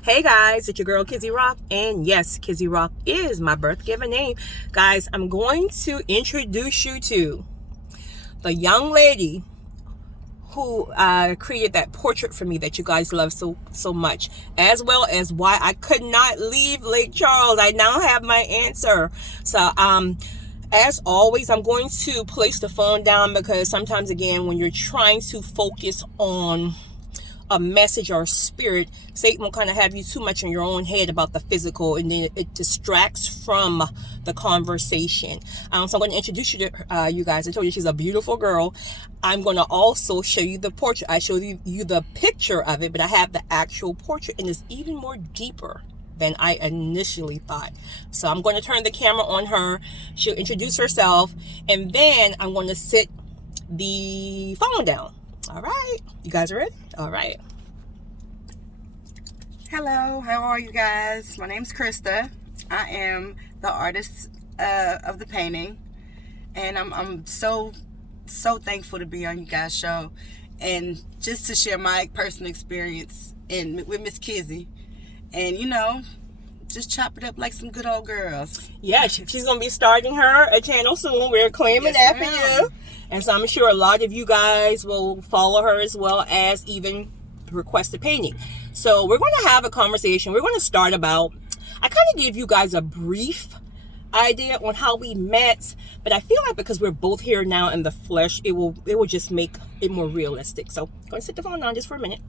Hey guys, it's your girl Kizzy Rock, and yes, Kizzy Rock is my birth given name. Guys, I'm going to introduce you to the young lady who created that portrait for me that you guys love so much, as well as why I could not leave Lake Charles. I now have my answer. So as always, I'm going to place the phone down because sometimes, again, when you're trying to focus on a message or a spirit, Satan will kind of have you too much in your own head about the physical, and then it distracts from the conversation. So I'm going to introduce you to you guys. I told you she's a beautiful girl. I'm going to also show you the portrait. I showed you the picture of it, but I have the actual portrait, and it's even more deeper than I initially thought. So I'm going to turn the camera on her. She'll introduce herself, and then I'm going to sit the phone down. All right, you guys are ready? All right. Hello, how are you guys? My name's Krista. I am the artist of the painting, and I'm so thankful to be on you guys' show and just to share my personal experience with Miss Kizzy, and just chop it up like some good old girls. Yeah, she's going to be starting a channel soon. We're claiming that for you. And so I'm sure a lot of you guys will follow her as well as even request a painting. So we're going to have a conversation. We're going to start about, I kind of gave you guys a brief idea on how we met, but I feel like because we're both here now in the flesh, it will just make it more realistic. So I'm going to sit the phone down just for a minute.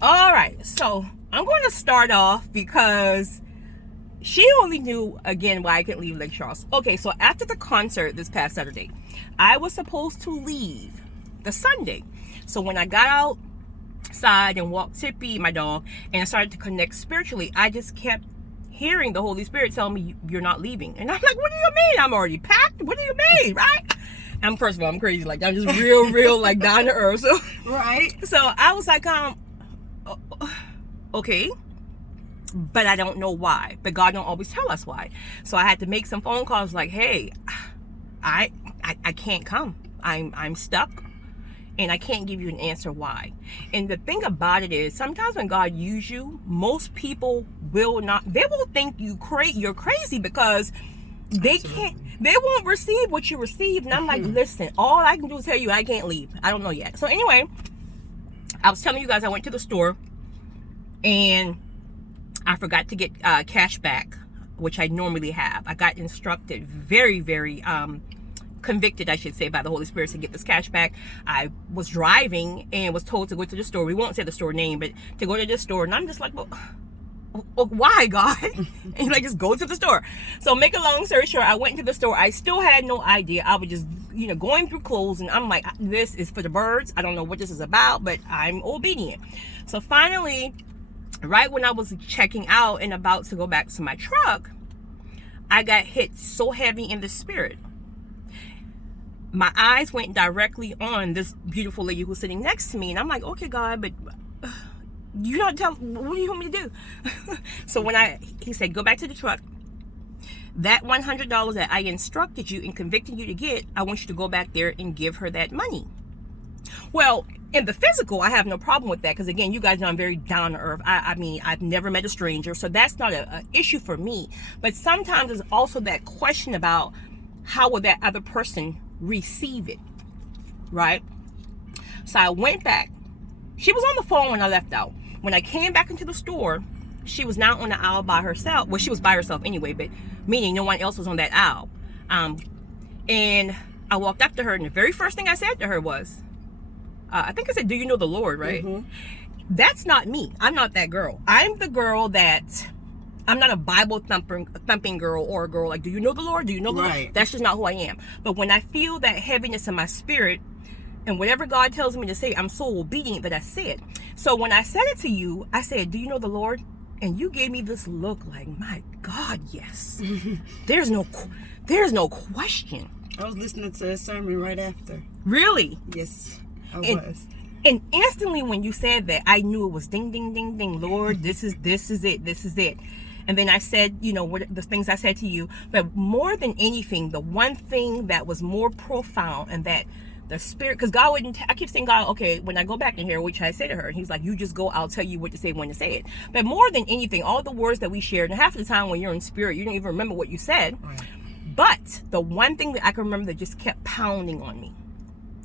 All right, so I'm going to start off because she only knew, again, why I couldn't leave Lake Charles. Okay, so after the concert this past Saturday, I was supposed to leave the Sunday. So when I got outside and walked Tippy, my dog, and I started to connect spiritually, I just kept hearing the Holy Spirit tell me, you're not leaving. And I'm like, what do you mean? I'm already packed? What do you mean, right? And first of all, I'm crazy. Like, I'm just real, like, down to earth. So, right. So I was like, okay, but I don't know why. But God don't always tell us why. So I had to make some phone calls like, hey, I can't come. I'm stuck, and I can't give you an answer why. And the thing about it is, sometimes when God uses you, most people will not. They will think you're crazy because they can't. They won't receive what you receive. And I'm like, listen, all I can do is tell you I can't leave. I don't know yet. So anyway, I was telling you guys I went to the store and I forgot to get cash back, which I normally have. I got instructed, very convicted, I should say, by the Holy Spirit to get this cash back. I was driving and was told to go to the store. We won't say the store name, but to go to this store. And I'm just like, well, why, God? And like, just go to the store. So make a long story short, I went to the store. I still had no idea. I was just, going through clothes, and I'm like, this is for the birds. I don't know what this is about, but I'm obedient. So finally, right when I was checking out and about to go back to my truck, I got hit so heavy in the spirit. My eyes went directly on this beautiful lady who was sitting next to me, and I'm like, okay, God, but you don't tell, what do you want me to do? So he said, go back to the truck. That $100 that I instructed you and convicted you to get, I want you to go back there and give her that money. Well, in the physical, I have no problem with that because, again, you guys know I'm very down to earth. I mean, I've never met a stranger, so that's not an issue for me. But sometimes there's also that question about how will that other person receive it, right? So I went back. She was on the phone when I left out. When I came back into the store, she was not on the aisle by herself. Well, she was by herself anyway, but meaning no one else was on that aisle. And I walked up to her, and the very first thing I said to her was, I think I said, do you know the Lord, right? Mm-hmm. That's not me. I'm not that girl. I'm the girl that, I'm not a Bible thumping girl or a girl like, do you know the Lord? Do you know the Lord? That's just not who I am. But when I feel that heaviness in my spirit, and whatever God tells me to say, I'm so obedient that I say it. So when I said it to you, I said, do you know the Lord? And you gave me this look like, my God, yes. There's no question. I was listening to a sermon right after. Really? Yes, I was. And instantly when you said that, I knew it was ding, ding, ding, ding. Lord, this is it. And then I said, what the things I said to you. But more than anything, the one thing that was more profound and that the spirit, because God wouldn't, I keep saying, God, okay, when I go back in here, what should I say to her? And he's like, you just go, I'll tell you what to say when to say it. But more than anything, all the words that we shared, and half of the time when you're in spirit, you don't even remember what you said. Right. But the one thing that I can remember that just kept pounding on me,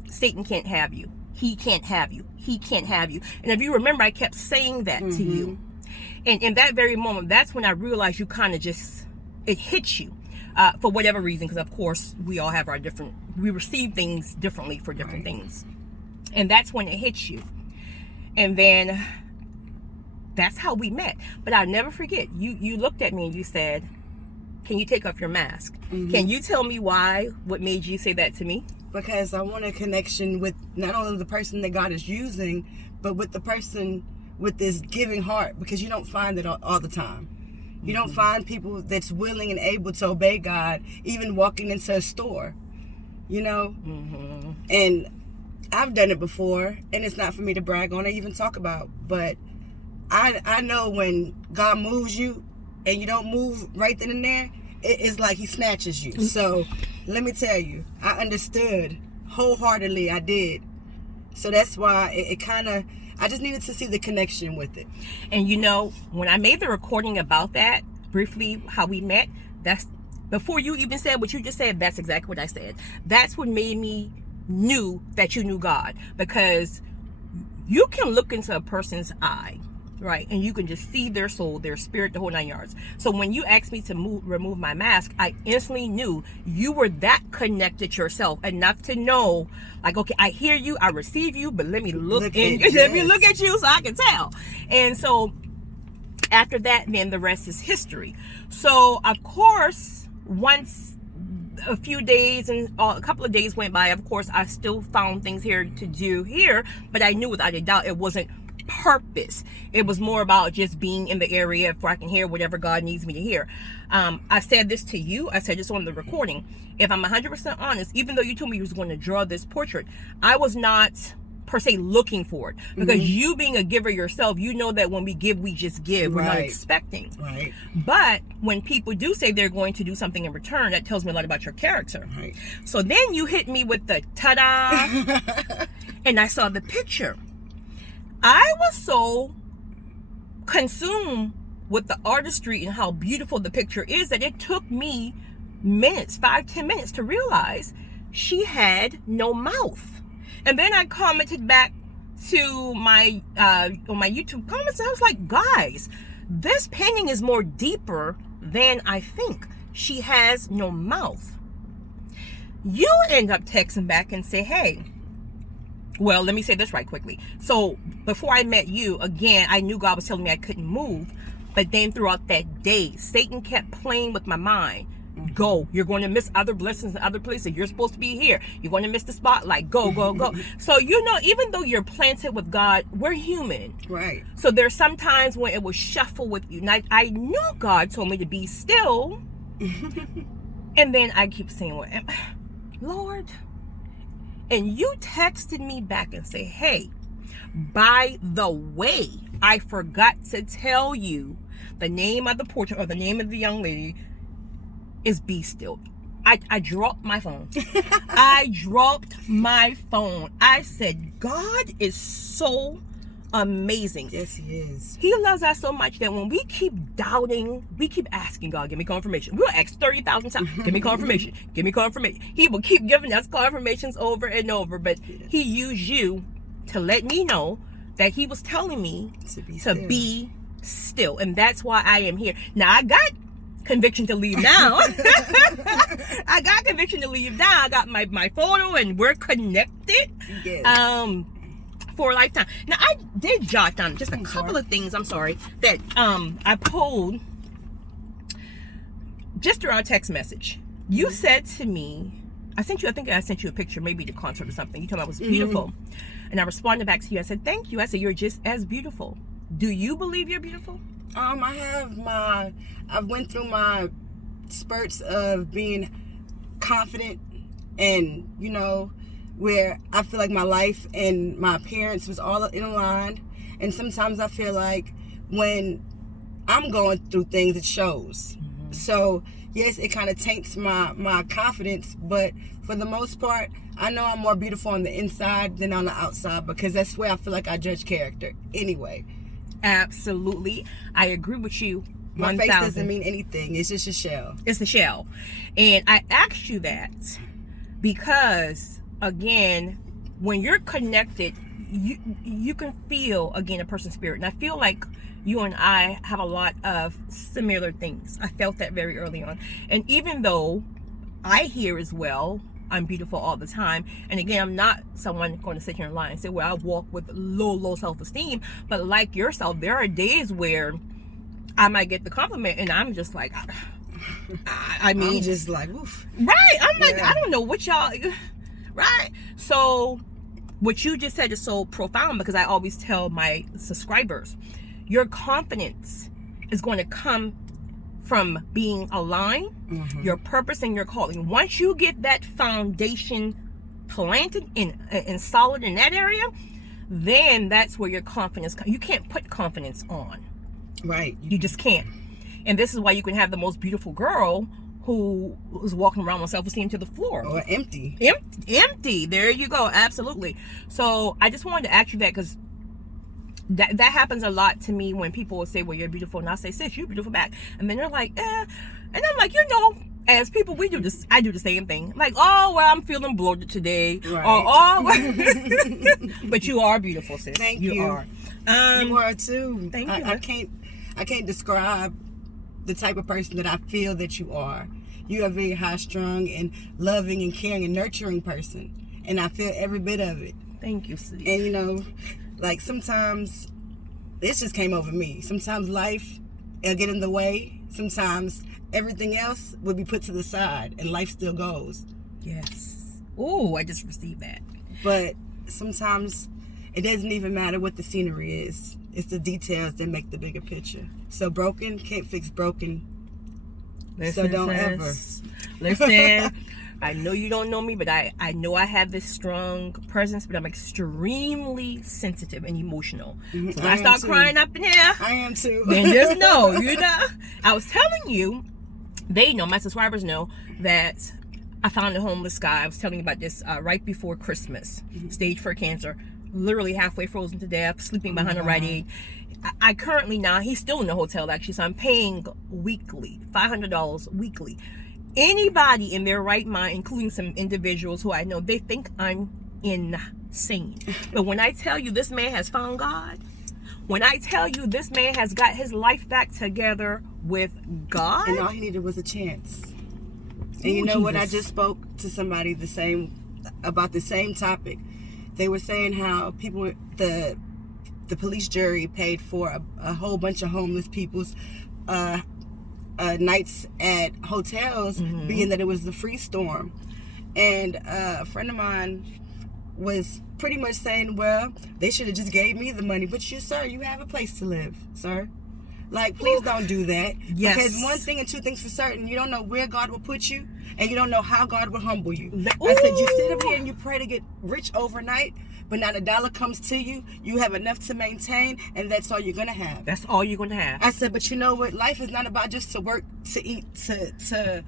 Satan can't have you. He can't have you. He can't have you. And if you remember, I kept saying that to you. And in that very moment, that's when I realized you kind of just, it hits you. For whatever reason, because of course we all have our different, we receive things differently for different things, and that's when it hits you. And then that's how we met. But I'll never forget, you looked at me and you said, can you take off your mask? Can you tell me why? What made you say that to me? Because I want a connection with not only the person that God is using, but with the person with this giving heart, because you don't find it all the time. You don't find people that's willing and able to obey God, even walking into a store, you know? And I've done it before, and it's not for me to brag on or even talk about, but I know when God moves you and you don't move right then and there, it's like he snatches you. So let me tell you, I understood wholeheartedly. I did. So that's why it kind of, I just needed to see the connection with it. And you know, when I made the recording about that, briefly how we met, that's before you even said what you just said, that's exactly what I said. That's what made me knew that you knew God, because you can look into a person's eye, right? And you can just see their soul, their spirit, the whole 9 yards. So when you asked me to remove my mask, I instantly knew you were that connected yourself enough to know, like, okay, I hear you, I receive you, but let me look in, let me look at you so I can tell. And so after that, then the rest is history. So of course, once a few days and a couple of days went by, of course, I still found things here to do here, but I knew without a doubt it wasn't purpose. It was more about just being in the area where I can hear whatever God needs me to hear. I said this to you, I said this on the recording. If I'm 100% honest, even though you told me you was going to draw this portrait, I was not per se looking for it, because you being a giver yourself, you know that when we give, we just give. We're not expecting. But when people do say they're going to do something in return, that tells me a lot about your character. So then you hit me with the ta-da, and I saw the picture. I was so consumed with the artistry and how beautiful the picture is that it took me minutes, 5-10 minutes to realize she had no mouth. And then I commented back to my on my YouTube comments, and I was like, guys, this painting is more deeper than I think. She has no mouth. You end up texting back and say, hey, well, let me say this right quickly. So before I met you, again, I knew God was telling me I couldn't move. But then throughout that day, Satan kept playing with my mind. Go. You're going to miss other blessings in other places. You're supposed to be here. You're going to miss the spotlight. Go, go, go. So, you know, even though you're planted with God, we're human. Right. So there's some times when it will shuffle with you. And I knew God told me to be still. And then I keep saying, well, Lord. And you texted me back and say, hey, by the way, I forgot to tell you the name of the portrait or the name of the young lady is Be Still. I dropped my phone. I dropped my phone. I said, God is so amazing. Yes, he is. He loves us so much that when we keep doubting, we keep asking God, give me confirmation. We'll ask 30,000 times, give me confirmation, give me confirmation. He will keep giving us confirmations over and over, but he used you to let me know that he was telling me to be still. And that's why I am here. Now, I got conviction to leave now. I got conviction to leave now. I got my photo and we're connected. Yes. For a lifetime. Now, I did jot down just a couple of things, I'm sorry, that I pulled just through our text message. You said to me, I think I sent you a picture, maybe the concert or something. You told me I was beautiful. And I responded back to you. I said, thank you. I said, you're just as beautiful. Do you believe you're beautiful? I went through my spurts of being confident and, you know, where I feel like my life and my appearance was all in line. And sometimes I feel like when I'm going through things, it shows. So, yes, it kind of taints my confidence. But for the most part, I know I'm more beautiful on the inside than on the outside, because that's where I feel like I judge character anyway. Absolutely. I agree with you. My face doesn't mean anything. It's just a shell. It's a shell. And I asked you that because, again, when you're connected, you can feel, again, a person's spirit. And I feel like you and I have a lot of similar things. I felt that very early on. And even though I hear as well, I'm beautiful all the time. And again, I'm not someone going to sit here and lie and say, well, I walk with low self-esteem. But like yourself, there are days where I might get the compliment and I'm just like, I mean, I'm just like, oof. Right. I'm like, I don't know what y'all, right. So what you just said is so profound, because I always tell my subscribers, your confidence is going to come from being aligned, your purpose and your calling. Once you get that foundation planted and solid in that area, then that's where your confidence comes. You can't put confidence on. Right. You just can't. And this is why you can have the most beautiful girl who is walking around with self-esteem to the floor. Or empty. Empty. There you go. Absolutely. So I just wanted to ask you that, because that happens a lot to me when people will say, well, you're beautiful. And I say, sis, you're beautiful back. And then they're like, eh. And I'm like, as people, we do this. I do the same thing. Like, oh, well, I'm feeling bloated today. Right. Or, oh, but you are beautiful, sis. Thank you. You are. You are too. Thank you. I can't describe the type of person that I feel that you are. You are a very high-strung and loving and caring and nurturing person. And I feel every bit of it. Thank you, sis. And, like sometimes this just came over me. Sometimes life will get in the way. Sometimes everything else will be put to the side and life still goes. Yes. Oh, I just received that. But sometimes it doesn't even matter what the scenery is. It's the details that make the bigger picture. So broken can't fix broken. Listen, so don't ever. Listen, I know you don't know me, but I know I have this strong presence, but I'm extremely sensitive and emotional. So when I start crying up in here, I am too. Then just know, I was telling you, they know, my subscribers know, that I found a homeless guy. I was telling you about this right before Christmas. Stage 4 cancer. Literally halfway frozen to death, sleeping behind a Rite Aid. I currently now, he's still in the hotel actually, so I'm paying weekly, $500 weekly. Anybody in their right mind, including some individuals who I know, they think I'm insane. But when I tell you this man has found God, when I tell you this man has got his life back together with God. And all he needed was a chance. And you know what? I just spoke to somebody about the same topic. They were saying how people, the police jury paid for a whole bunch of homeless people's nights at hotels, being that it was the free storm. And a friend of mine was pretty much saying, well, they should have just gave me the money. But you have a place to live, sir. Like, please don't do that. Yes. Because one thing and two things for certain, you don't know where God will put you, and you don't know how God will humble you. I said, you sit up here and you pray to get rich overnight, but not a dollar comes to you. You have enough to maintain, and that's all you're going to have. That's all you're going to have. I said, but you know what? Life is not about just to work, to eat, to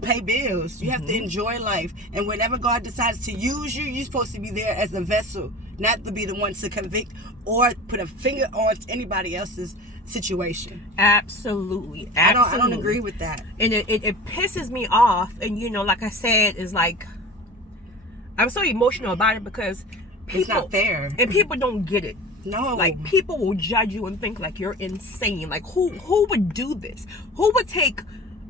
pay bills. You have to enjoy life. And whenever God decides to use you, you're supposed to be there as a vessel, not to be the one to convict or put a finger on anybody else's situation. Absolutely. I don't agree with that. And it pisses me off. And like I said, is like, I'm so emotional about it because people, it's not fair. And people don't get it. No. Like, people will judge you and think like you're insane. Like, who would do this? Who would take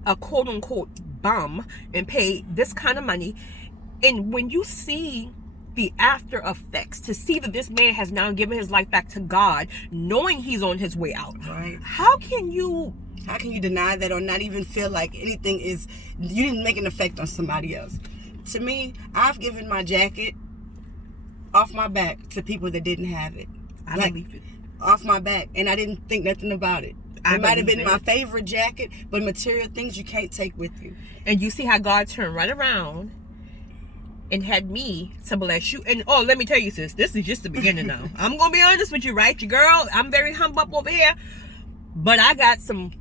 a quote unquote bum and pay this kind of money? And when you see the after effects, to see that this man has now given his life back to God, knowing he's on his way out, right? How can you deny that, or not even feel like anything is, you didn't make an effect on somebody else? To me, I've given my jacket off my back to people that didn't have it. I believe it. Off my back, and I didn't think nothing about it. It might have been my favorite jacket, but material things you can't take with you. And you see how God turned right around and had me to bless you. And let me tell you, sis, this is just the beginning now. I'm gonna be honest with you, right? Your girl, I'm very humble up over here, but I got some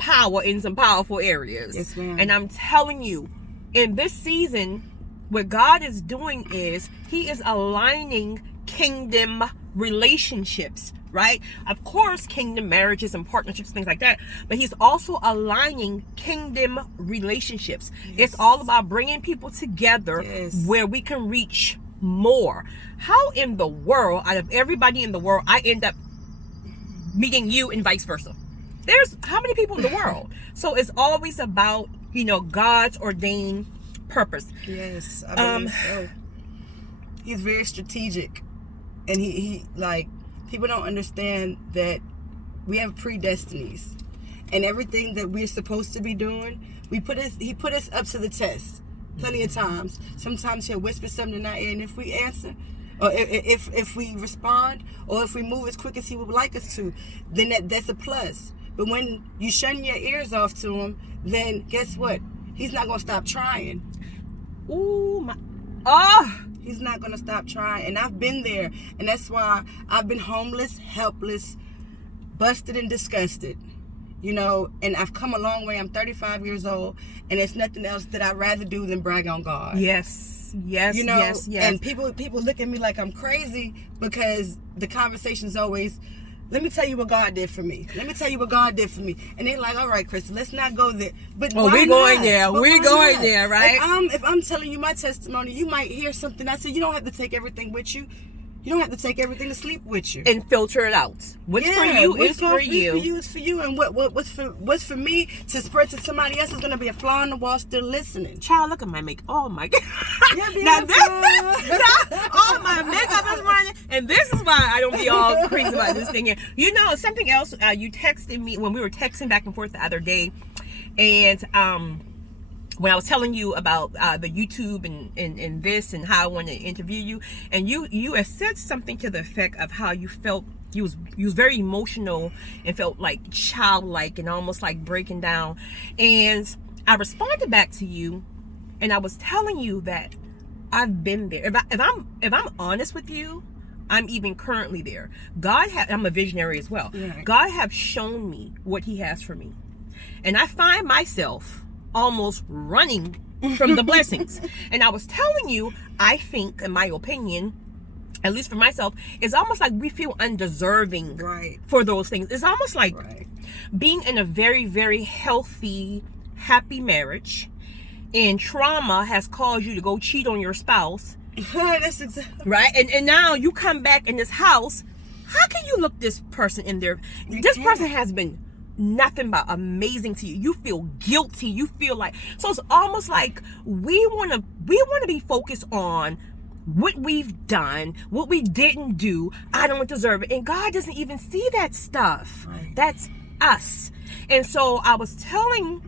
power in some powerful areas. Yes, ma'am. And I'm telling you, in this season, what God is doing is he is aligning kingdom relationships, right? Of course, kingdom marriages and partnerships, things like that, but he's also aligning kingdom relationships. Yes. It's all about bringing people together where we can reach more. How in the world, out of everybody in the world, I end up meeting you and vice versa? There's how many people in the world? So it's always about, God's ordained purpose. Yes, I believe so. He's very strategic, and he people don't understand that we have predestinies, and everything that we're supposed to be doing, he put us up to the test plenty of times. Sometimes he'll whisper something in our ear, and if we answer, or if we respond, or if we move as quick as he would like us to, then that's a plus. But when you shun your ears off to him, then guess what? He's not going to stop trying. He's not going to stop trying. And I've been there. And that's why I've been homeless, helpless, busted and disgusted. And I've come a long way. I'm 35 years old. And there's nothing else that I'd rather do than brag on God. Yes. Yes. And people look at me like I'm crazy because the conversation's always, let me tell you what God did for me. Let me tell you what God did for me. And they're like, all right, Krista, let's not go there. But we're going there. We're going there, right? If I'm telling you my testimony, you might hear something. I said, you don't have to take everything with you. You don't have to take everything to sleep with you. And filter it out. What's for you is for you. What's for you is for you. And what's for me to spread to somebody else is going to be a fly on the wall still listening. Child, look at my makeup. Oh, my God. Now all my makeup is running. And this is why I don't be all crazy about this thing here. Something else, you texted me when we were texting back and forth the other day. And, when I was telling you about the YouTube and this and how I wanted to interview you, and you had said something to the effect of how you felt you was very emotional and felt like childlike and almost like breaking down. And I responded back to you, and I was telling you that I've been there. If I'm honest with you, I'm even currently there. I'm a visionary as well. Yeah. God have shown me what He has for me, and I find myself almost running from the blessings. And I was telling you, I think, in my opinion, at least for myself, it's almost like we feel undeserving for those things. It's almost like being in a very, very healthy, happy marriage, and trauma has caused you to go cheat on your spouse. That's exactly right. And now you come back in this house. How can you look this person in there? This person has been nothing but amazing to you. You feel guilty. You feel like, so it's almost like we want to be focused on what we've done, what we didn't do. I don't deserve it. And God doesn't even see that stuff. That's us. And so I was telling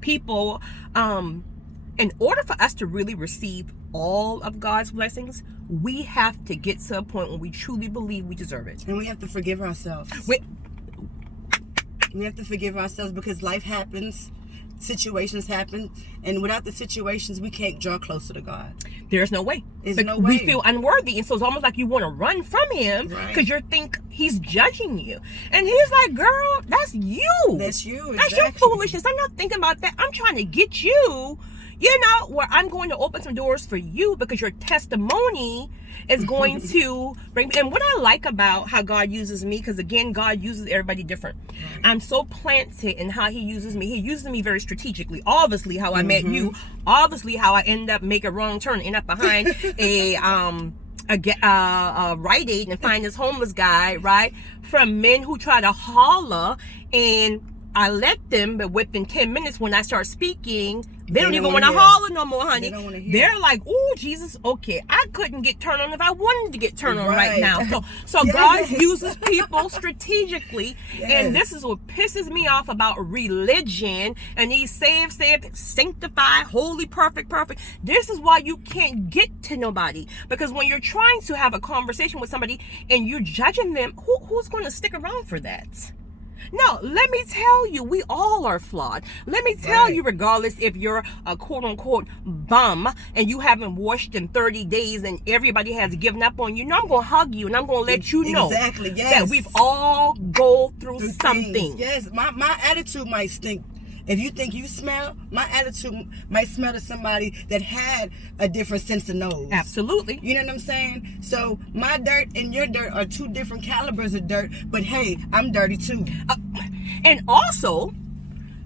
people, in order for us to really receive all of God's blessings, we have to get to a point where we truly believe we deserve it. And we have to forgive ourselves. We have to forgive ourselves because life happens, situations happen, and without the situations, we can't draw closer to God. There's no way. There's no way. We feel unworthy, and so it's almost like you want to run from Him because you think He's judging you. And He's like, girl, that's you. That's you. That's your foolishness. I'm not thinking about that. I'm trying to get you, where I'm going to open some doors for you because your testimony is going to bring. And what I like about how God uses me, because again, God uses everybody different. I'm so planted in how He uses me. He uses me very strategically. Obviously, how I met you. Obviously, how I end up make a wrong turn, end up behind a Rite Aid and find this homeless guy, right? From men who try to holler, and I let them, but within 10 minutes when I start speaking, they don't even want to holler no more, honey. They're like, oh, Jesus, okay, I couldn't get turned on if I wanted to get turned on right now. So God uses people strategically, and this is what pisses me off about religion and these saved, sanctified, holy, perfect. This is why you can't get to nobody, because when you're trying to have a conversation with somebody and you're judging them, who's going to stick around for that? No, let me tell you, we all are flawed. Let me tell you, regardless if you're a quote-unquote bum and you haven't washed in 30 days and everybody has given up on you, I'm going to hug you and I'm going to let you know that we've all go through something. Things. Yes, my attitude might stink If you think you smell, my attitude might smell to somebody that had a different sense of nose. Absolutely. You know what I'm saying? So my dirt and your dirt are two different calibers of dirt, but hey, I'm dirty too. And also,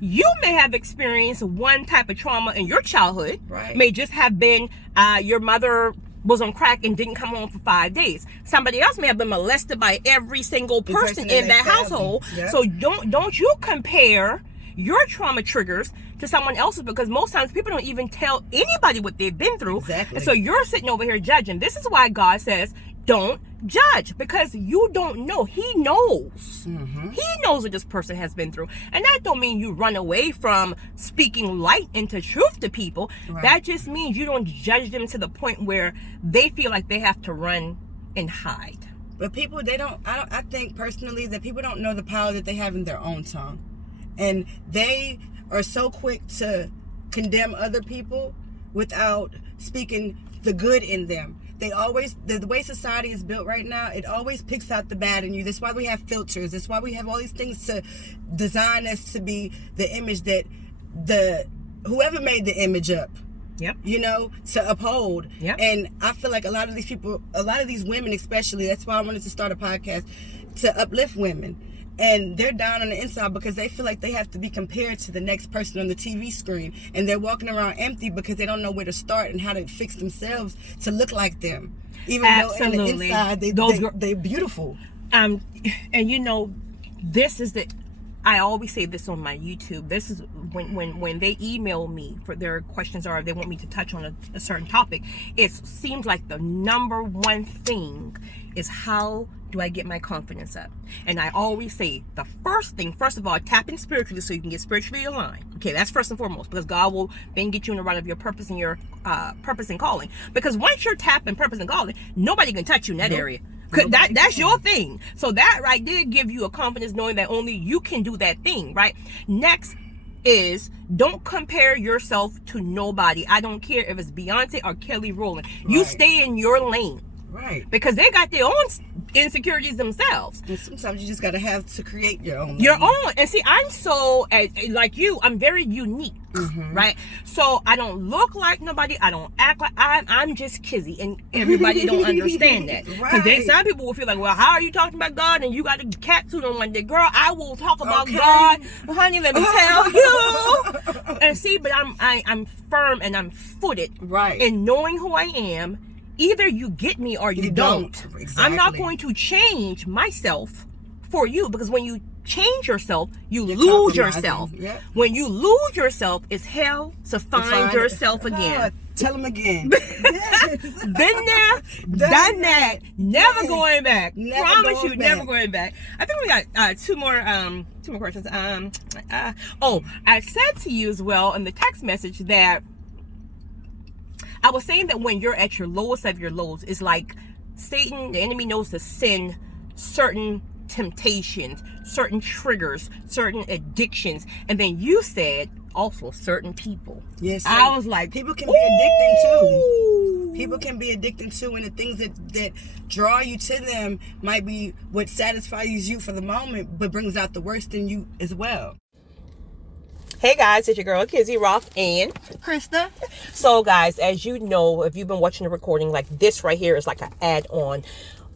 you may have experienced one type of trauma in your childhood. Right. May just have been your mother was on crack and didn't come home for 5 days. Somebody else may have been molested by every single person in that household. Yep. So don't you compare your trauma triggers to someone else's, because most times people don't even tell anybody what they've been through. Exactly. And so you're sitting over here judging. This is why God says, don't judge, because you don't know. He knows. Mm-hmm. He knows what this person has been through. And that don't mean you run away from speaking light into truth to people. Right. That just means you don't judge them to the point where they feel like they have to run and hide. But people, I think personally that people don't know the power that they have in their own tongue. And they are so quick to condemn other people without speaking the good in them. They always, the way society is built right now, it always picks out the bad in you. That's why we have filters. That's why we have all these things to design us to be the image that whoever made the image up, yep, you know, to uphold. Yep. And I feel like a lot of these people, a lot of these women especially, that's why I wanted to start a podcast, to uplift women. And they're down on the inside because they feel like they have to be compared to the next person on the TV screen. And they're walking around empty because they don't know where to start and how to fix themselves to look like them. Even Absolutely. though on the inside, they're beautiful. And you know, this is I always say this on my YouTube. This is when they email me for their questions or they want me to touch on a certain topic. It seems like the number one thing is, how do I get my confidence up? And I always say the first thing, first of all, tap in spiritually so you can get spiritually aligned. Okay, that's first and foremost, because God will then get you in the right of your purpose and your purpose and calling. Because once you're tapping purpose and calling, nobody can touch you in that area. That's your thing. So that right there give you a confidence knowing that only you can do that thing, right? Next is, don't compare yourself to nobody. I don't care if it's Beyonce or Kelly Rowland. You Right. stay in your lane. Right. Because they got their own insecurities themselves. And sometimes you just got to have to create your own. Your own. And see, I'm so, like you, I'm very unique, right? So I don't look like nobody. I don't act like, I'm just Kizzy. And everybody don't understand that. Because Right. some people will feel like, well, how are you talking about God and you got a cat suit on one day? Girl, I will talk about Okay. God. Honey, let me tell you. And see, but I'm firm and I'm footed Right. in knowing who I am. Either you get me or you don't. Exactly. I'm not going to change myself for you, because when you change yourself, you lose yourself. Yep. When you lose yourself, it's hell to find yourself again. Tell them again. Been there, done that, never going back. Never Promise going you, never back. going back. I think we got two more questions. I said to you as well in the text message that I was saying that when you're at your lowest of your lows, it's like Satan, the enemy, knows to send certain temptations, certain triggers, certain addictions. And then you said also certain people. Yes. I was like, people can be addicted too. People can be addicted too, and the things that draw you to them might be what satisfies you for the moment, but brings out the worst in you as well. Hey guys, it's your girl Kizzy Roth and Krista. So guys, as you know, if you've been watching the recording, like this right here is like an add-on.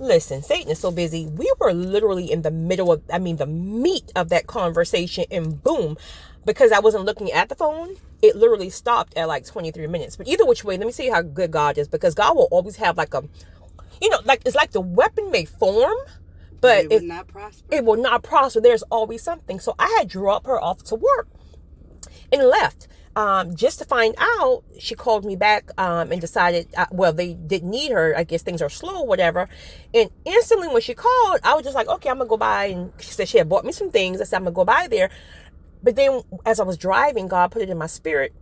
Listen, Satan is so busy. We were literally in the middle of, the meat of that conversation, and boom, because I wasn't looking at the phone, it literally stopped at like 23 minutes. But either which way, let me see how good God is, because God will always have like a, like it's like the weapon may form, but it will not prosper. It will not prosper. There's always something. So I had dropped her off to work and left. Just to find out, she called me back and decided, they didn't need her. I guess things are slow, whatever. And instantly when she called, I was just like, okay, I'm going to go by. And she said she had bought me some things. I said, I'm going to go by there. But then as I was driving, God put it in my spirit.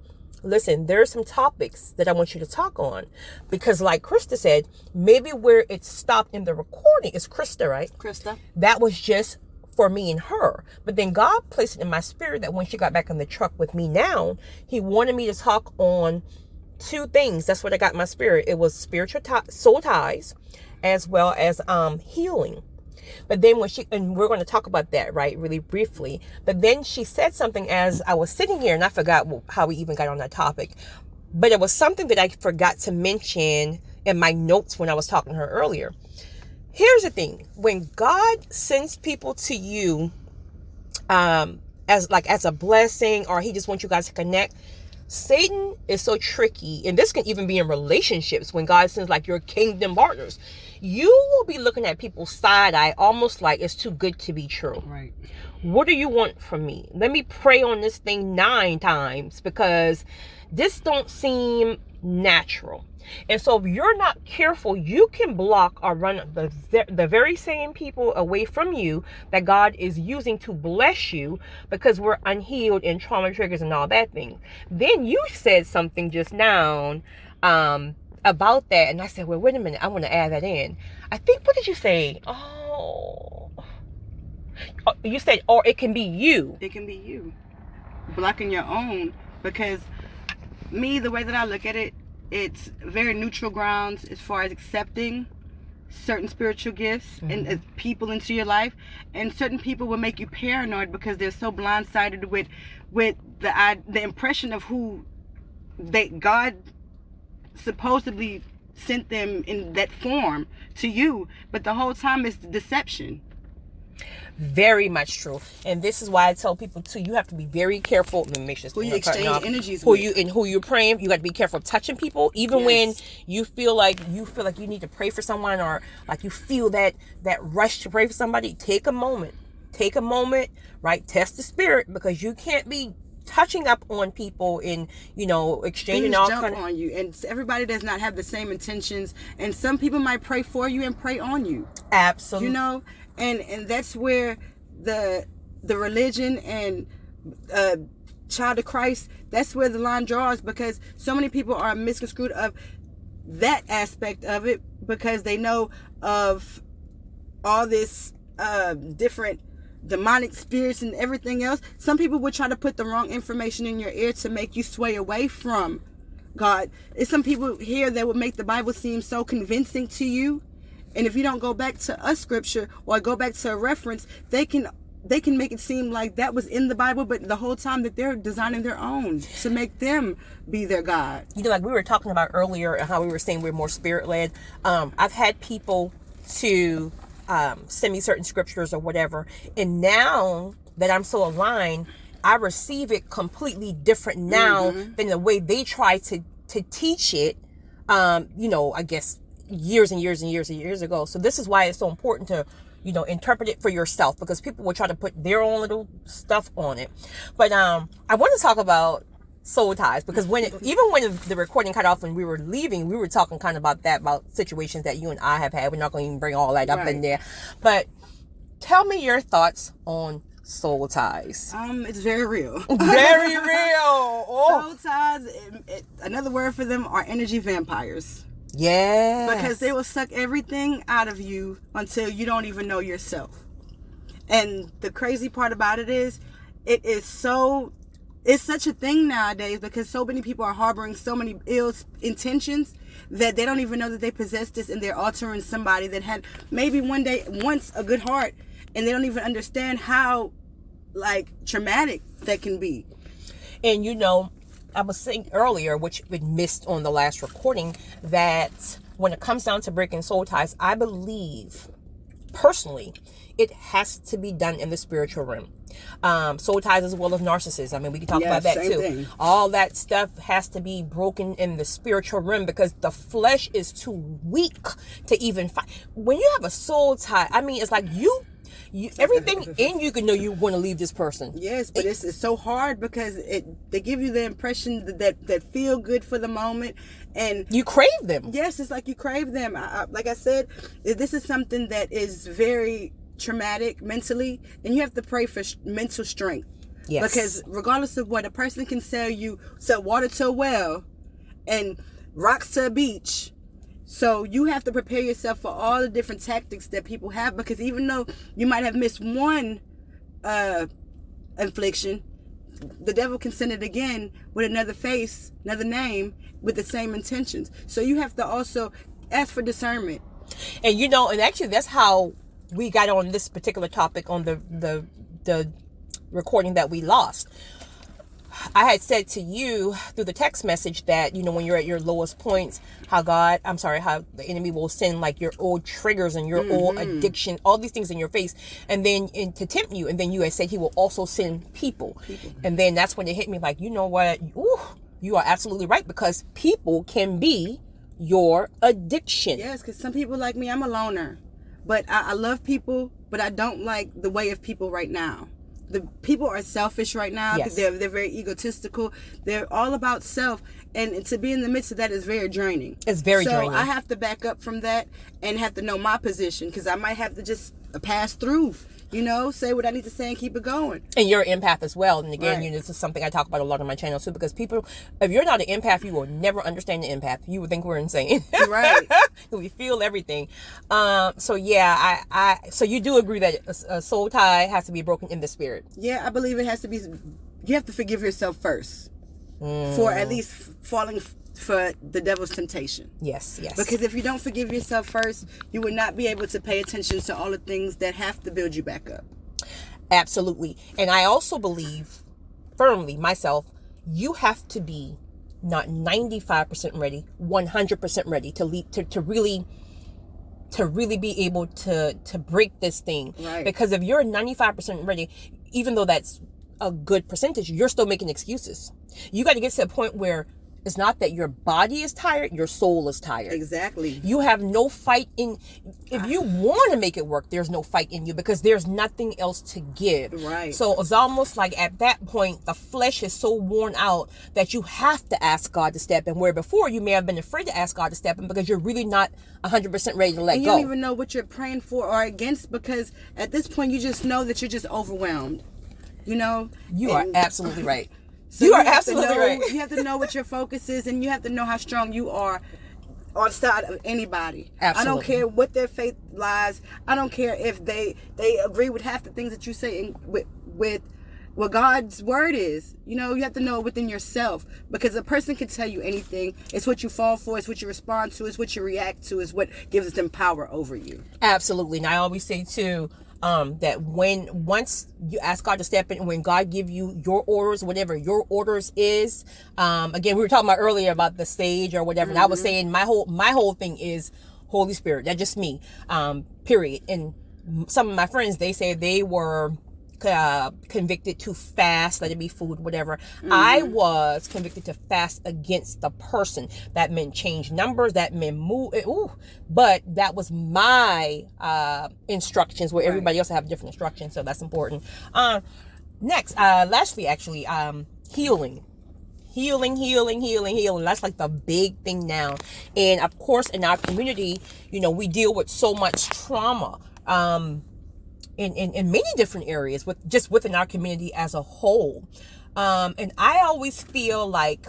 Listen, there are some topics that I want you to talk on. Because like Krista said, maybe where it stopped in the recording is Krista, right? Krista. That was just for me and her. But then God placed it in my spirit that when she got back in the truck with me now, he wanted me to talk on two things. That's what I got in my spirit. It was spiritual soul ties, as well as healing. But then and we're going to talk about that, right, really briefly. But then she said something as I was sitting here, and I forgot how we even got on that topic. But it was something that I forgot to mention in my notes when I was talking to her earlier. Here's the thing. When God sends people to you as a blessing, or he just wants you guys to connect, Satan is so tricky. And this can even be in relationships when God sends like your kingdom partners. You will be looking at people's side eye almost like it's too good to be true. Right. What do you want from me? Let me pray on this thing 9 times because this don't seem natural. And so if you're not careful, you can block or run the very same people away from you that God is using to bless you, because we're unhealed and trauma triggers and all that thing. Then you said something just now about that. And I said, well, wait a minute. I want to add that in. I think, what did you say? Oh, you said, or it can be you. It can be you. Blocking your own. Because the way that I look at it, it's very neutral grounds as far as accepting certain spiritual gifts and people into your life. And certain people will make you paranoid because they're so blindsided with the impression of who God supposedly sent them in that form to you. But the whole time it's deception. Very much true. And this is why I tell people too, you have to be very careful. Let me make sure who you exchange energies with. Who you're praying. You got to be careful of touching people, even when you feel like you need to pray for someone, or like you feel that rush to pray for somebody. Take a moment, right? Test the spirit, because you can't be touching up on people and exchanging things all jump on you, and everybody does not have the same intentions, and some people might pray for you and pray on you. Absolutely. And that's where the religion and child of Christ, that's where the line draws, because so many people are misconstrued of that aspect of it, because they know of all this different demonic spirits and everything else. Some people would try to put the wrong information in your ear to make you sway away from God. There's some people here that would make the Bible seem so convincing to you. And if you don't go back to a scripture or go back to a reference, they can make it seem like that was in the Bible, but the whole time that they're designing their own to make them be their God. Like we were talking about earlier, how we were saying we're more spirit-led. I've had people to send me certain scriptures or whatever, and now that I'm so aligned, I receive it completely different now than the way they try to teach it. I guess years and years and years and years ago. So this is why it's so important to interpret it for yourself, because people will try to put their own little stuff on it. But I want to talk about soul ties, because even when the recording cut off and we were leaving, we were talking kind of about situations that you and I have had. We're not going to even bring all that up in there, but tell me your thoughts on soul ties. It's very real. Very real. Soul ties, another word for them are energy vampires. Yeah. Because they will suck everything out of you until you don't even know yourself. And the crazy part about it is, it's such a thing nowadays, because so many people are harboring so many ill intentions that they don't even know that they possess this, and they're altering somebody that had maybe once a good heart, and they don't even understand how traumatic that can be. And I was saying earlier, which we missed on the last recording, that when it comes down to breaking soul ties, I believe personally it has to be done in the spiritual realm. Soul ties as well as narcissists. I mean, we can talk about that too. Thing. All that stuff has to be broken in the spiritual realm, because the flesh is too weak to even fight. When you have a soul tie, I mean, it's like you everything in you can know you want to leave this person. Yes, but it's so hard, because they give you the impression that feel good for the moment, and you crave them. Yes, it's like you crave them. Like I said, this is something that is very traumatic mentally, and you have to pray for mental strength. Yes. Because regardless of what, a person can sell water to a well and rocks to a beach. So you have to prepare yourself for all the different tactics that people have, because even though you might have missed one infliction, the devil can send it again with another face, another name, with the same intentions. So you have to also ask for discernment. And and actually that's how we got on this particular topic on the recording that we lost. I had said to you through the text message that, when you're at your lowest points, how the enemy will send like your old triggers and your old addiction, all these things in your face, and then to tempt you. And then you had said he will also send people. And then that's when it hit me like, you know what? Ooh, you are absolutely right, because people can be your addiction. Yes, because some people like me, I'm a loner. But I love people, but I don't like the way of people right now. The people are selfish right now. Yes. They're very egotistical. They're all about self, and to be in the midst of that is very draining. It's very draining. So I have to back up from that and have to know my position, because I might have to just pass through, say what I need to say and keep it going. And you're an empath as well. And again, Right. this is something I talk about a lot on my channel too, because people, if you're not an empath, you will never understand the empath. You would think we're insane. Right. We feel everything. So yeah, so you do agree that a soul tie has to be broken in the spirit. Yeah, I believe it has to be. You have to forgive yourself first for at least falling for the devil's temptation. Yes. Because if you don't forgive yourself first, you would not be able to pay attention to all the things that have to build you back up. Absolutely. And I also believe firmly myself, you have to be not 95% ready, 100% ready to really be able to break this thing. Right. Because if you're 95% ready, even though that's a good percentage, you're still making excuses. You got to get to a point where it's not that your body is tired, your soul is tired. Exactly. You have no fight in. If you want to make it work, there's no fight in you, because there's nothing else to give. Right. So it's almost like at that point, the flesh is so worn out that you have to ask God to step in. Where before you may have been afraid to ask God to step in because you're really not 100% ready to let and go. you don't even know what you're praying for or against, because at this point you just know that you're just overwhelmed. You are absolutely right. So you are absolutely right. You have to know what your focus is, and you have to know how strong you are on the side of anybody. Absolutely. I don't care what their faith lies. I don't care if they agree with half the things that you say with what God's word is. You have to know it within yourself, because a person can tell you anything. It's what you fall for. It's what you respond to. It's what you react to. Is what gives them power over you. Absolutely. And I always say too, that once you ask God to step in, when God give you your orders, whatever your orders is, again, we were talking about earlier about the stage or whatever, and I was saying my whole thing is Holy Spirit. That's just me, period. And some of my friends, they say they were convicted to fast, let it be food, whatever. I was convicted to fast against the person. That meant change numbers, that meant move. But that was my instructions, where everybody else have different instructions, so that's important. Lastly, actually, healing. That's like the big thing now. And of course, in our community, we deal with so much trauma. In many different areas, within our community as a whole. And I always feel like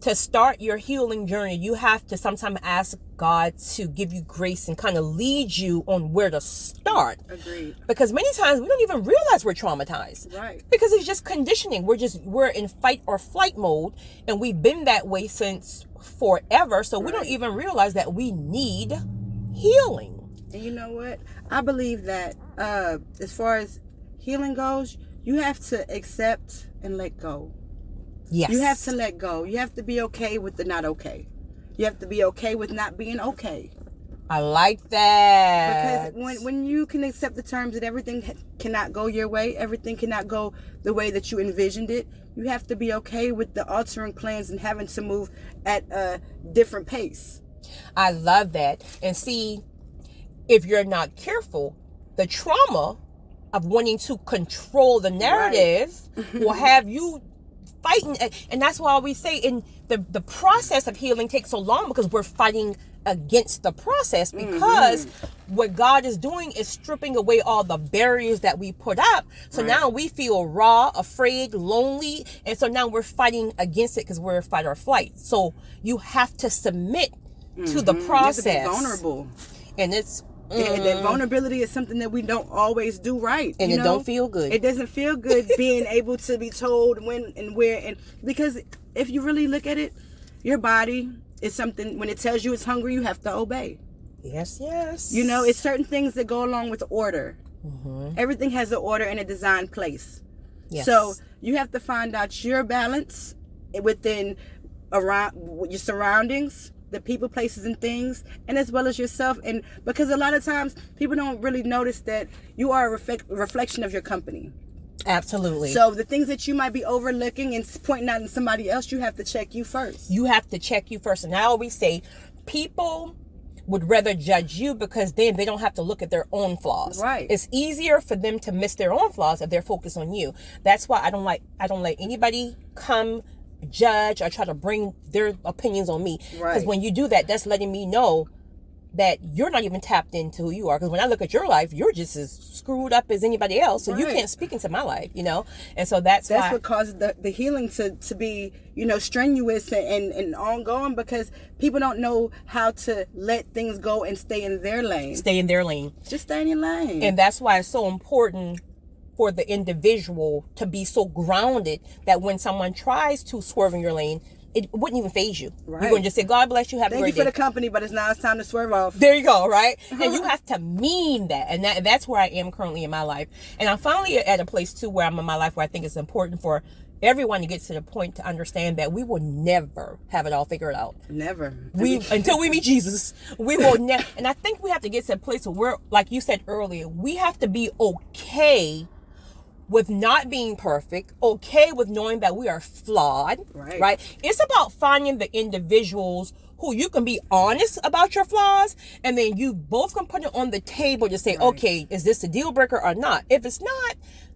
to start your healing journey, you have to sometimes ask God to give you grace and kind of lead you on where to start. Agreed. Because many times we don't even realize we're traumatized. Right. Because it's just conditioning. We're in fight or flight mode, and we've been that way since forever. So we don't even realize that we need healing. And you know what? I believe that as far as healing goes, you have to accept and let go. Yes. You have to let go. You have to be okay with the not okay. You have to be okay with not being okay. I like that. Because when you can accept the terms that everything cannot go your way, everything cannot go the way that you envisioned it, you have to be okay with the altering plans and having to move at a different pace. I love that. And see, if you're not careful, the trauma of wanting to control the narrative will have you fighting. And that's why we say in the process of healing takes so long, because we're fighting against the process, because what God is doing is stripping away all the barriers that we put up. So now we feel raw, afraid, lonely. And so now we're fighting against it because we're fight or flight. So you have to submit to the process. You have to be vulnerable. And it's that vulnerability is something that we don't always do right. And it don't feel good. It doesn't feel good being able to be told when and where. And because if you really look at it, your body is something, when it tells you it's hungry, you have to obey. Yes, yes. You know, it's certain things that go along with order. Mm-hmm. Everything has an order and a designed place. Yes. So you have to find out your balance within around your surroundings, the people, places, and things, and as well as yourself. And because a lot of times people don't really notice that you are a reflection of your company. Absolutely. So the things that you might be overlooking and pointing out in somebody else, you have to check you first. You have to check you first. And I always say, people would rather judge you because then they don't have to look at their own flaws. Right. It's easier for them to miss their own flaws if they're focused on you. That's why I don't let anybody come judge or try to bring their opinions on me. Right. Because when you do that, that's letting me know that you're not even tapped into who you are. Because when I look at your life, you're just as screwed up as anybody else. So you can't speak into my life, you know? And so that's why, what causes the healing to be, you know, strenuous and ongoing, because people don't know how to let things go and stay in their lane. stay in their lane. Just stay in your lane. And that's why it's so important for the individual to be so grounded that when someone tries to swerve in your lane, it wouldn't even faze you. Right. You're going to just say, God bless you, have a Thank great you for day. the company, but it's time to swerve off. There you go, right? And you have to mean that. And that's where I am currently in my life. And I'm finally at a place, too, where I'm in my life where I think it's important for everyone to get to the point to understand that we will never have it all figured out. Never. Until we meet Jesus, we will never. And I think we have to get to a place where, like you said earlier, we have to be okay with not being perfect, okay with knowing that we are flawed, right? It's about finding the individuals who you can be honest about your flaws, and then you both can put it on the table to say, okay, is this a deal breaker or not? If it's not,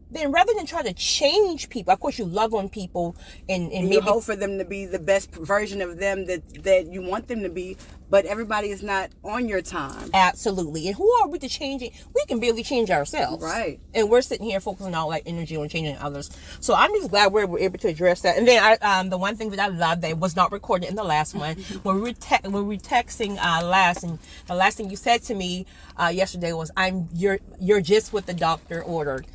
then rather than try to change people, of course you love on people and you hope for them to be the best version of them that you want them to be, but everybody is not on your time. Absolutely. And who are we to change it? We can barely change ourselves. Right. And we're sitting here focusing all like energy on changing others. So I'm just glad we're able to address that. And then the one thing that I love that was not recorded in the last one, when we were texting last, and the last thing you said to me yesterday was, you're just what the doctor ordered.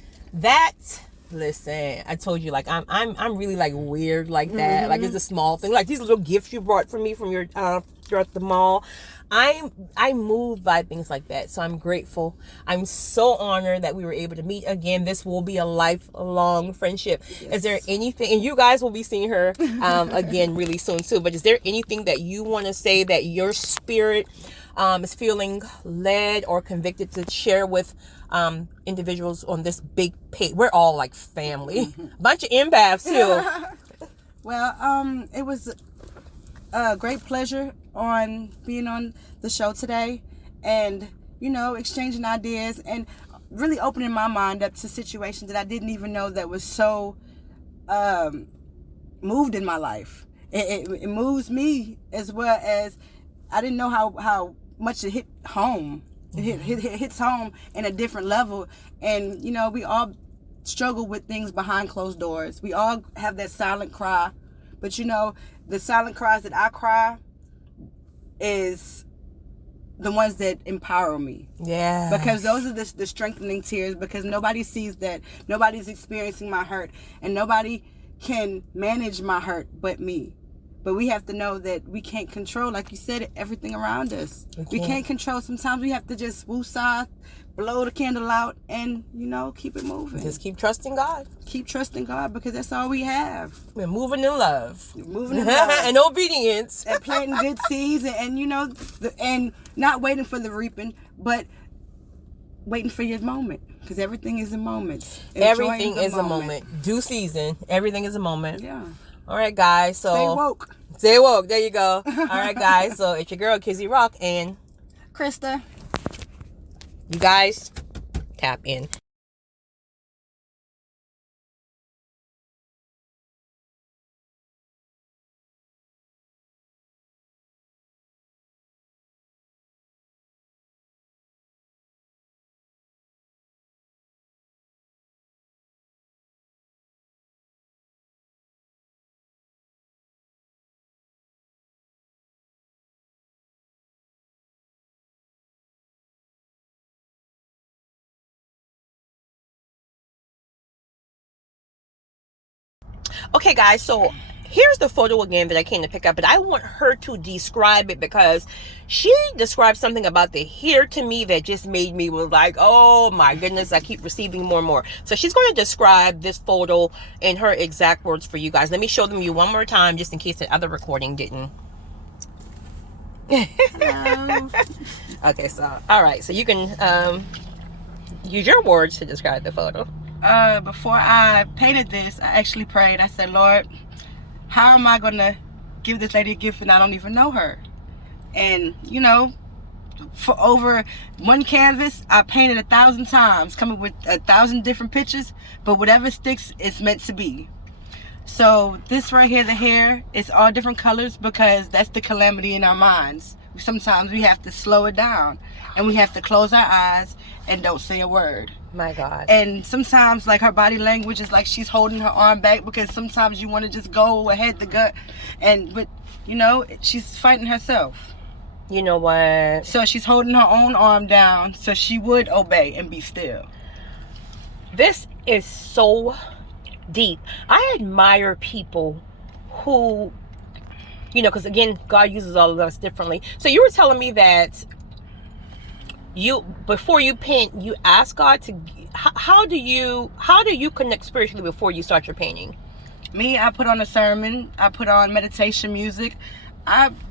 Listen, I told you, like, I'm really like weird like that. Like, it's a small thing, like these little gifts you brought for me from your you're at the mall. I'm moved by things like that. So I'm grateful. I'm so honored that we were able to meet again. This will be a lifelong friendship. Yes. Is there anything, and you guys will be seeing her again really soon too, but is there anything that you want to say that your spirit is feeling led or convicted to share with individuals on this big page? We're all like family. Bunch of empaths too. Well, it was a great pleasure on being on the show today, and, you know, exchanging ideas and really opening my mind up to situations that I didn't even know that was so moved in my life. It moves me, as well as I didn't know how much it hit home. It hits home in a different level. And, you know, we all struggle with things behind closed doors. We all have that silent cry. But, you know, the silent cries that I cry is the ones that empower me. Yeah. Because those are the strengthening tears, because nobody sees that. Nobody's experiencing my hurt. And nobody can manage my hurt but me. But we have to know that we can't control, like you said, everything around us. We can't control. Sometimes we have to just woosah, blow the candle out, and, you know, keep it moving. Just keep trusting God. Keep trusting God, because that's all we have. We're moving in love. Moving in love. And obedience. And planting good seeds, and you know, and not waiting for the reaping, but waiting for your moment. Because everything is a moment. Everything is a moment. Due season. Everything is a moment. Yeah. All right, guys. So stay woke. Stay woke. There you go. All right, guys. So it's your girl, Kizzy Rock, and Krista. You guys tap in. Okay, guys, so here's the photo again that I came to pick up, but I want her to describe it because she described something about the hair to me that just made me was like, oh my goodness, I keep receiving more and more. So she's going to describe this photo in her exact words for you guys. Let me show them you one more time just in case the other recording didn't. Hello. Okay, so all right, so you can use your words to describe the photo. Before I painted this, I actually prayed. I said, Lord, how am I gonna give this lady a gift and I don't even know her? And you know, for over one canvas, I painted 1,000 times, coming with 1,000 different pictures, but whatever sticks, it's meant to be. So this right here, the hair, is all different colors because that's the calamity in our minds. Sometimes we have to slow it down and we have to close our eyes and don't say a word. My God. And sometimes, like, her body language is like she's holding her arm back because sometimes you want to just go ahead the gut, but you know, she's fighting herself. You know what? So she's holding her own arm down so she would obey and be still. This is so deep. I admire people who, you know, because again, God uses all of us differently. So you were telling me that you, before you paint, you ask God to, how do you connect spiritually before you start your painting? Me, I put on a sermon, I put on meditation music,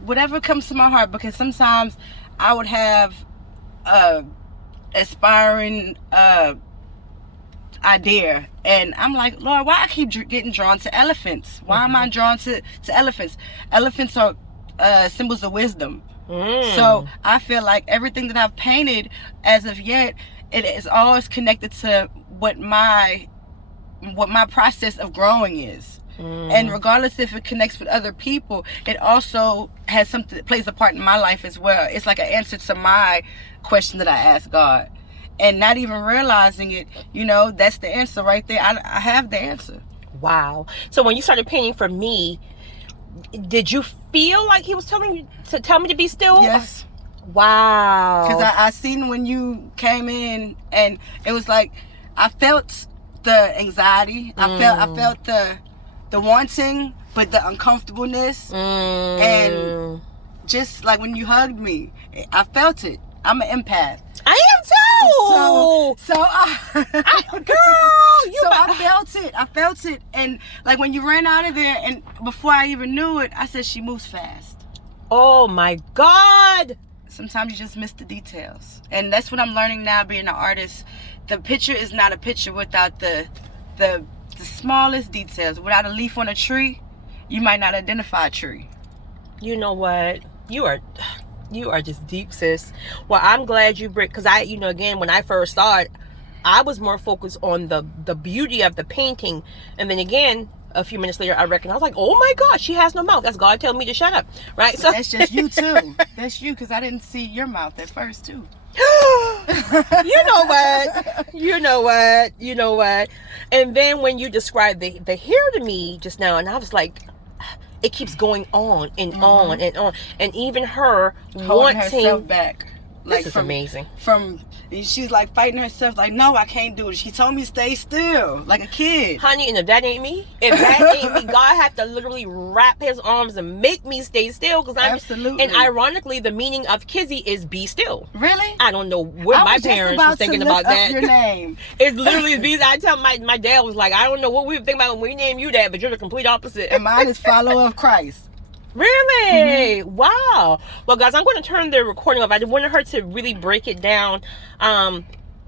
whatever comes to my heart, because sometimes I would have aspiring idea, and I'm like, Lord, why I keep getting drawn to elephants? Why am I drawn to elephants? Elephants are symbols of wisdom. So I feel like everything that I've painted as of yet, it is always connected to what my process of growing is. And regardless if it connects with other people, it also has something that plays a part in my life as well. It's like an answer to my question that I asked God. And not even realizing it, you know, that's the answer right there. I have the answer. Wow. So when you started painting for me, did you feel like he was telling you to tell me to be still? Yes. Wow. Because I seen when you came in, and it was like I felt the anxiety. I felt the wanting, but the uncomfortableness, and just like when you hugged me, I felt it. I'm an empath. I am too. So I felt it, and like when you ran out of there, and before I even knew it, I said she moves fast. Oh my God. Sometimes you just miss the details, and that's what I'm learning now, being an artist. The picture is not a picture without the smallest details. Without a leaf on a tree, you might not identify a tree. You know what? You are just deep, sis. Well, I'm glad you bring, because I, you know, again, when I first saw it, I was more focused on the beauty of the painting. And then again, a few minutes later, I reckoned, I was like, oh my God, she has no mouth. That's God telling me to shut up. Right? So that's just you too. That's you, because I didn't see your mouth at first too. You know what? And then when you described the hair to me just now, and I was like, it keeps going on and on and on, and even her holding wanting herself back. This is amazing. She's like fighting herself, like, no, I can't do it. She told me to stay still, like a kid. Honey, and if that ain't me, God had to literally wrap his arms and make me stay still. Because absolutely. And ironically, the meaning of Kizzy is be still. Really? I don't know what my parents were thinking about that. Your name. It's literally be. I tell my dad was like, I don't know what we were thinking about when we named you that, but you're the complete opposite. And mine is follower of Christ. Really? Wow. Well, guys, I'm going to turn the recording off. I wanted her to really break it down,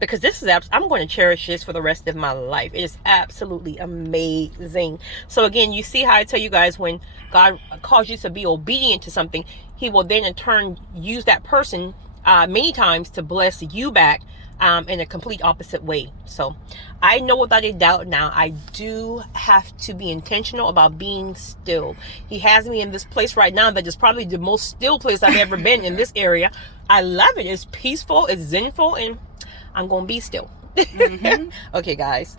because this is I'm going to cherish this for the rest of my life. It is absolutely amazing. So again, you see how I tell you guys, when God calls you to be obedient to something, he will then in turn use that person many times to bless you back in a complete opposite way. So I know without a doubt now, I do have to be intentional about being still. He has me in this place right now that is probably the most still place I've ever been in this area. I love it. It's peaceful, it's zenful, and I'm gonna be still. Okay, guys.